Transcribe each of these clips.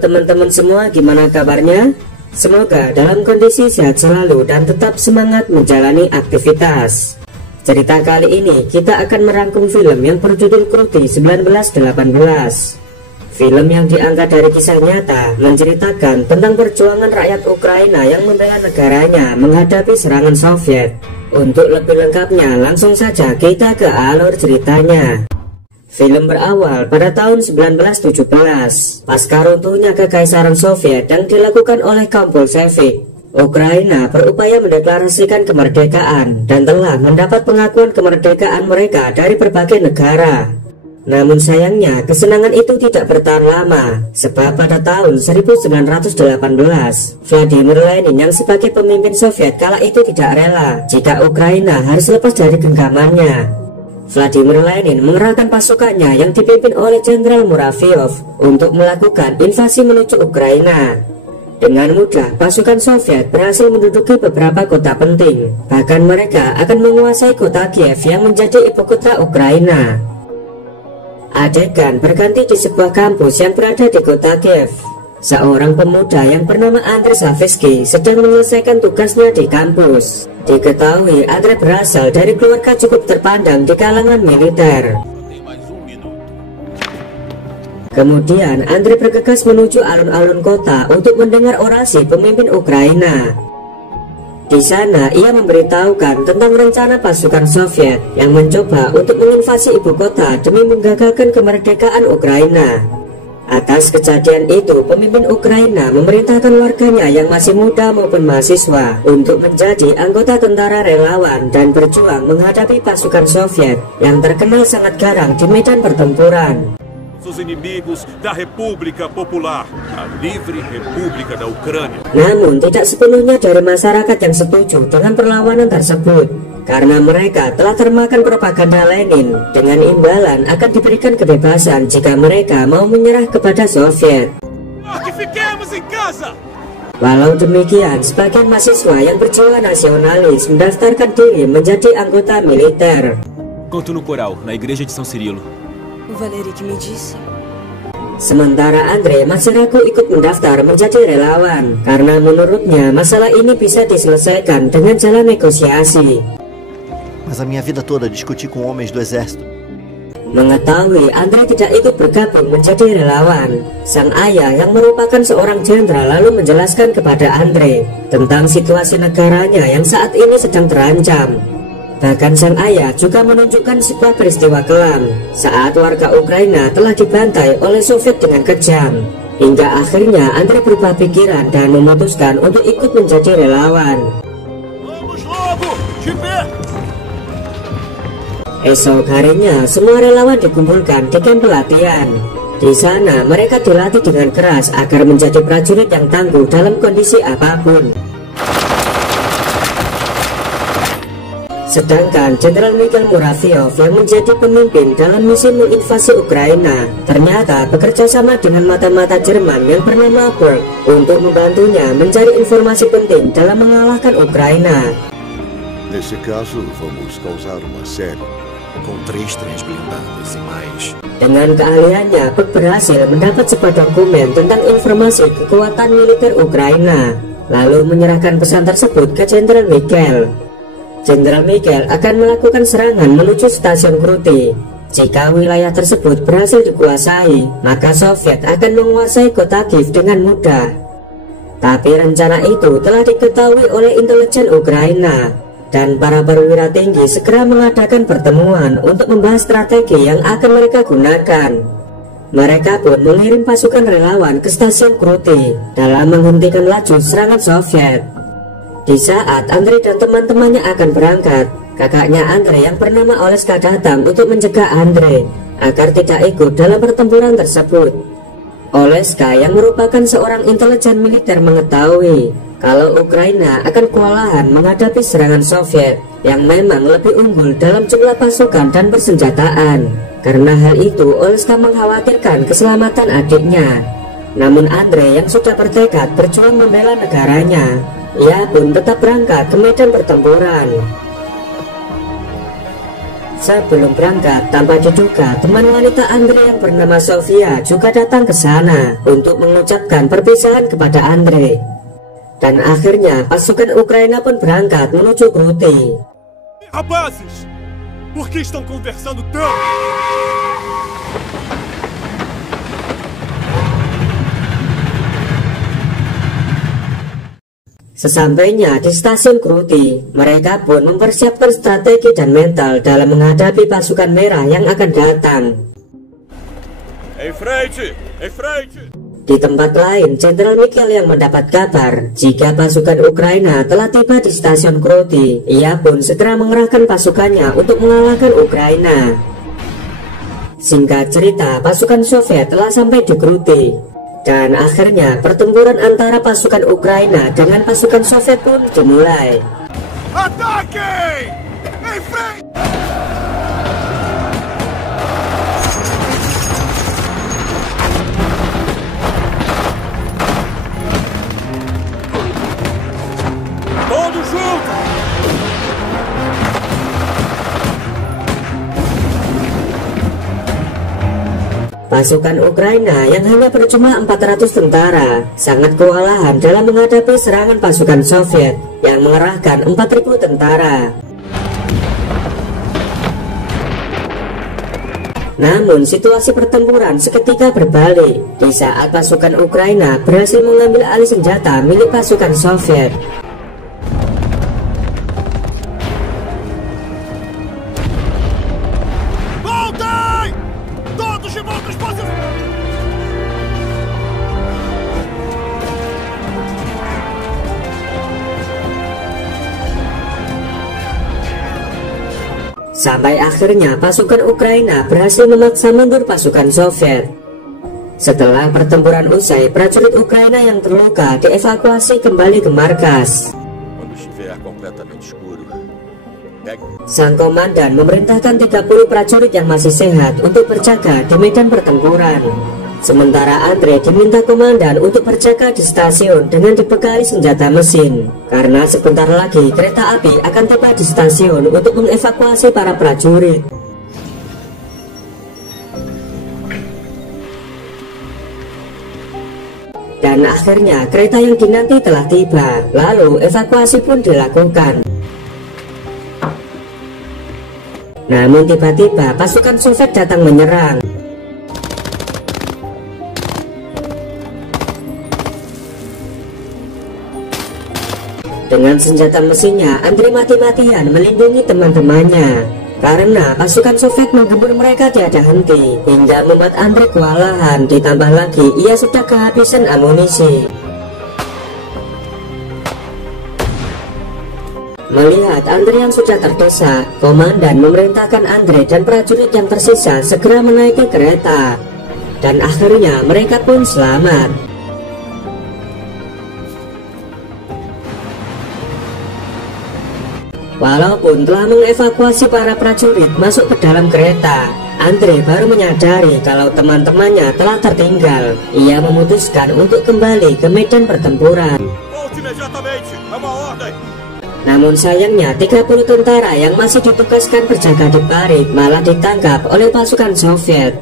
teman-teman semua, gimana kabarnya? Semoga dalam kondisi sehat selalu dan tetap semangat menjalani aktivitas. Cerita kali ini kita akan merangkum film yang berjudul Krutty 1918. Film yang diangkat dari kisah nyata menceritakan tentang perjuangan rakyat Ukraina yang membela negaranya menghadapi serangan Soviet. Untuk lebih lengkapnya langsung saja kita ke alur ceritanya. Film berawal pada tahun 1917, pasca runtuhnya kekaisaran Soviet yang dilakukan oleh kaum Bolshevik. Ukraina berupaya mendeklarasikan kemerdekaan dan telah mendapat pengakuan kemerdekaan mereka dari berbagai negara. Namun sayangnya kesenangan itu tidak bertahan lama, sebab pada tahun 1918, Vladimir Lenin yang sebagai pemimpin Soviet kala itu tidak rela jika Ukraina harus lepas dari genggamannya. Vladimir Lenin mengerahkan pasukannya yang dipimpin oleh Jenderal Muravyov untuk melakukan invasi menuju Ukraina. Dengan mudah, pasukan Soviet berhasil menduduki beberapa kota penting. Bahkan mereka akan menguasai kota Kiev yang menjadi ibu kota Ukraina. Adegan berganti di sebuah kampus yang berada di kota Kiev. Seorang pemuda yang bernama Andrei Savitsky sedang menyelesaikan tugasnya di kampus. Diketahui Andrei berasal dari keluarga cukup terpandang di kalangan militer. Kemudian Andrei bergegas menuju alun-alun kota untuk mendengar orasi pemimpin Ukraina. Di sana ia memberitahukan tentang rencana pasukan Soviet yang mencoba untuk menginvasi ibu kota demi menggagalkan kemerdekaan Ukraina. Atas kejadian itu, pemimpin Ukraina memerintahkan warganya yang masih muda maupun mahasiswa untuk menjadi anggota tentara relawan dan berjuang menghadapi pasukan Soviet yang terkenal sangat garang di medan pertempuran. Os inimigos da República Popular, a Livre República da Ucrânia. Namun tidak sepenuhnya dari masyarakat yang setuju dengan perlawanan tersebut, karena mereka telah termakan propaganda Lenin dengan imbalan akan diberikan kebebasan jika mereka mau menyerah kepada Soviet. Walau demikian, sebagian mahasiswa yang berjiwa nasionalis mendaftarkan diri menjadi anggota militer. Canto no coral, na igreja de São Cirilo. Valéria que me disse. Sementara Andrei masih ragu ikut mendaftar menjadi relawan karena menurutnya masalah ini bisa diselesaikan dengan jalan negosiasi. Mas a minha vida toda discuti com homens do exército. Mengetahui Andrei tidak ikut bergabung menjadi relawan, sang ayah yang merupakan seorang jenderal lalu menjelaskan kepada Andrei tentang situasi negaranya yang saat ini sedang terancam. Bahkan sang ayah juga menunjukkan sebuah peristiwa kelam saat warga Ukraina telah dibantai oleh Soviet dengan kejam. Hingga akhirnya Andrei berubah pikiran dan memutuskan untuk ikut menjadi relawan. Esok harinya semua relawan dikumpulkan di kamp pelatihan. Di sana mereka dilatih dengan keras agar menjadi prajurit yang tangguh dalam kondisi apapun. Sedangkan Jenderal Mikhail Muravyov yang menjadi pemimpin dalam misi menginvasi Ukraina ternyata bekerja sama dengan mata-mata Jerman yang bernama Berg untuk membantunya mencari informasi penting dalam mengalahkan Ukraina. Nesse caso, vamos causar uma série. Com 3 trens blindados e mais. Dengan keahliannya, Berg berhasil mendapat sebuah dokumen tentang informasi kekuatan militer Ukraina, lalu menyerahkan pesan tersebut ke Jenderal Mikhail. Jenderal Mikhail akan melakukan serangan menuju stasiun Krutty. Jika wilayah tersebut berhasil dikuasai, maka Soviet akan menguasai kota Kiev dengan mudah. Tapi rencana itu telah diketahui oleh intelijen Ukraina, dan para perwira tinggi segera mengadakan pertemuan untuk membahas strategi yang akan mereka gunakan. Mereka pun mengirim pasukan relawan ke stasiun Krutty dalam menghentikan laju serangan Soviet. Di saat Andrei dan teman-temannya akan berangkat, kakaknya Andrei yang bernama Oleska datang untuk mencegah Andrei agar tidak ikut dalam pertempuran tersebut. Oleska yang merupakan seorang intelijen militer mengetahui kalau Ukraina akan kewalahan menghadapi serangan Soviet yang memang lebih unggul dalam jumlah pasukan dan persenjataan. Karena hal itu, Oleska mengkhawatirkan keselamatan adiknya. Namun Andrei yang sudah bertekad berjuang membela negaranya, ia pun tetap berangkat ke medan pertempuran. Sebelum berangkat, tanpa diduga, teman wanita Andre yang bernama Sofia juga datang ke sana untuk mengucapkan perpisahan kepada Andre. Dan akhirnya pasukan Ukraina pun berangkat menuju Krutty. Rapazes, por que estão conversando tanto? Sesampainya di stasiun Krutty, mereka pun mempersiapkan strategi dan mental dalam menghadapi pasukan merah yang akan datang. Em frente! Em frente! Di tempat lain, Jenderal Mikhail yang mendapat kabar jika pasukan Ukraina telah tiba di stasiun Krutty. Ia pun segera mengerahkan pasukannya untuk mengalahkan Ukraina. Singkat cerita, pasukan Soviet telah sampai di Krutty. Dan akhirnya pertempuran antara pasukan Ukraina dengan pasukan Soviet pun dimulai. Ataque! Em frente! Todos juntos! Pasukan Ukraina yang hanya berjumlah 400 tentara sangat kewalahan dalam menghadapi serangan pasukan Soviet yang mengerahkan 4.000 tentara. Namun situasi pertempuran seketika berbalik di saat pasukan Ukraina berhasil mengambil alih senjata milik pasukan Soviet. Sampai akhirnya pasukan Ukraina berhasil memaksa mundur pasukan Soviet. Setelah pertempuran usai, prajurit Ukraina yang terluka dievakuasi kembali ke markas. Sang komandan memerintahkan 30 prajurit yang masih sehat untuk berjaga di medan pertempuran. Sementara Andre diminta komandan untuk berjaga di stasiun dengan dibekali senjata mesin, karena sebentar lagi kereta api akan tiba di stasiun untuk mengevakuasi para prajurit. Dan akhirnya kereta yang dinanti telah tiba, lalu evakuasi pun dilakukan. Namun tiba-tiba pasukan Soviet datang menyerang. Dengan senjata mesinnya, Andre mati-matian melindungi teman-temannya. Karena pasukan Soviet menggempur mereka tiada henti, hingga membuat Andre kewalahan. Ditambah lagi, ia sudah kehabisan amunisi. Melihat Andre yang sudah terdesak, komandan memerintahkan Andre dan prajurit yang tersisa segera menaiki kereta. Dan akhirnya mereka pun selamat. Walaupun telah mengevakuasi para prajurit masuk ke dalam kereta, Andre baru menyadari kalau teman-temannya telah tertinggal. Ia memutuskan untuk kembali ke medan pertempuran. Namun sayangnya 30 tentara yang masih ditugaskan berjaga di parit malah ditangkap oleh pasukan Soviet.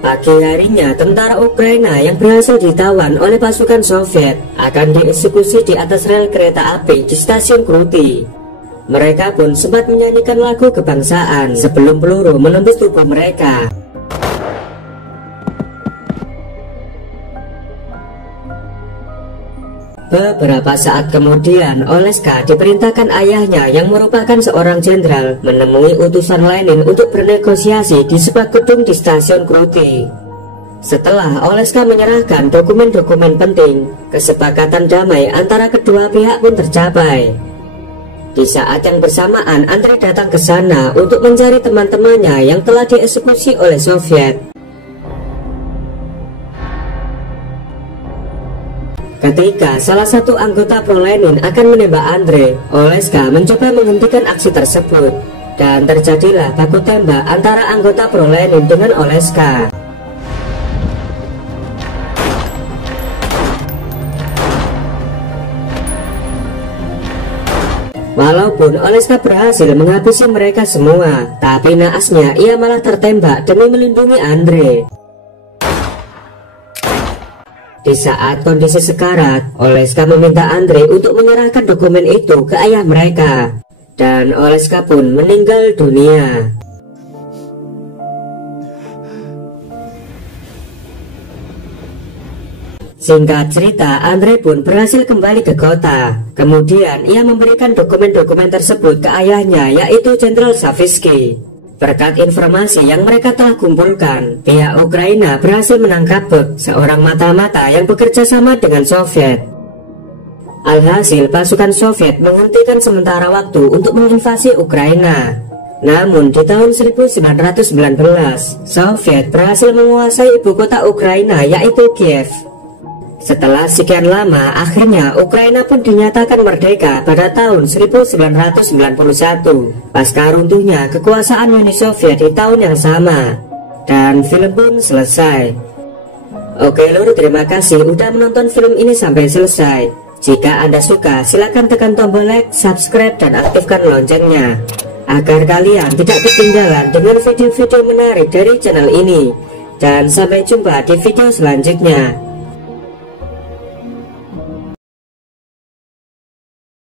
Pagi harinya, tentara Ukraina yang berhasil ditawan oleh pasukan Soviet akan dieksekusi di atas rel kereta api di stasiun Krutty. Mereka pun sempat menyanyikan lagu kebangsaan sebelum peluru menembus tubuh mereka. Beberapa saat kemudian, Oleska diperintahkan ayahnya yang merupakan seorang jenderal menemui utusan Lenin untuk bernegosiasi di sebuah gedung di stasiun Krutty. Setelah Oleska menyerahkan dokumen-dokumen penting, kesepakatan damai antara kedua pihak pun tercapai. Di saat yang bersamaan, Andre datang ke sana untuk mencari teman-temannya yang telah dieksekusi oleh Soviet. Ketika salah satu anggota pro-Lenin akan menembak Andre, Oleska mencoba menghentikan aksi tersebut, dan terjadilah baku tembak antara anggota pro-Lenin dengan Oleska. Walaupun Oleska berhasil menghabisi mereka semua, tapi naasnya ia malah tertembak demi melindungi Andre. Di saat kondisi sekarat, Oleska meminta Andre untuk menyerahkan dokumen itu ke ayah mereka. Dan Oleska pun meninggal dunia. Singkat cerita, Andre pun berhasil kembali ke kota. Kemudian ia memberikan dokumen-dokumen tersebut ke ayahnya, yaitu Jenderal Saviski. Berkat informasi yang mereka telah kumpulkan, pihak Ukraina berhasil menangkap Bek, seorang mata-mata yang bekerja sama dengan Soviet. Alhasil, pasukan Soviet menghentikan sementara waktu untuk menginvasi Ukraina. Namun di tahun 1919, Soviet berhasil menguasai ibu kota Ukraina, yaitu Kiev. Setelah sekian lama, akhirnya Ukraina pun dinyatakan merdeka pada tahun 1991, pasca runtuhnya kekuasaan Uni Soviet di tahun yang sama. Dan film pun selesai. Oke lur, terima kasih udah menonton film ini sampai selesai. Jika Anda suka, silahkan tekan tombol like, subscribe, dan aktifkan loncengnya, agar kalian tidak ketinggalan dengan video-video menarik dari channel ini. Dan sampai jumpa di video selanjutnya.